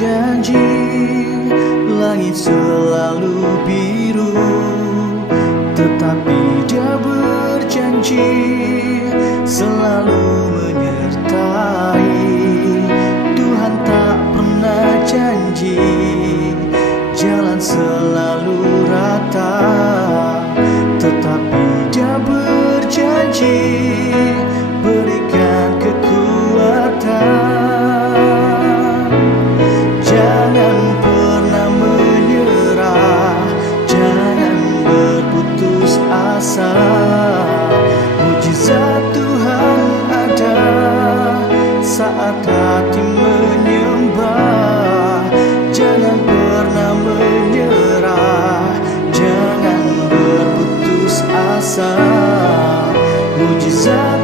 janji Langit selalu biru. Tetapi dia berjanji Selalu menyertai. Tuhan tak pernah janji Jalan selalu rata. Tetapi dia berjanji coração, o desafio.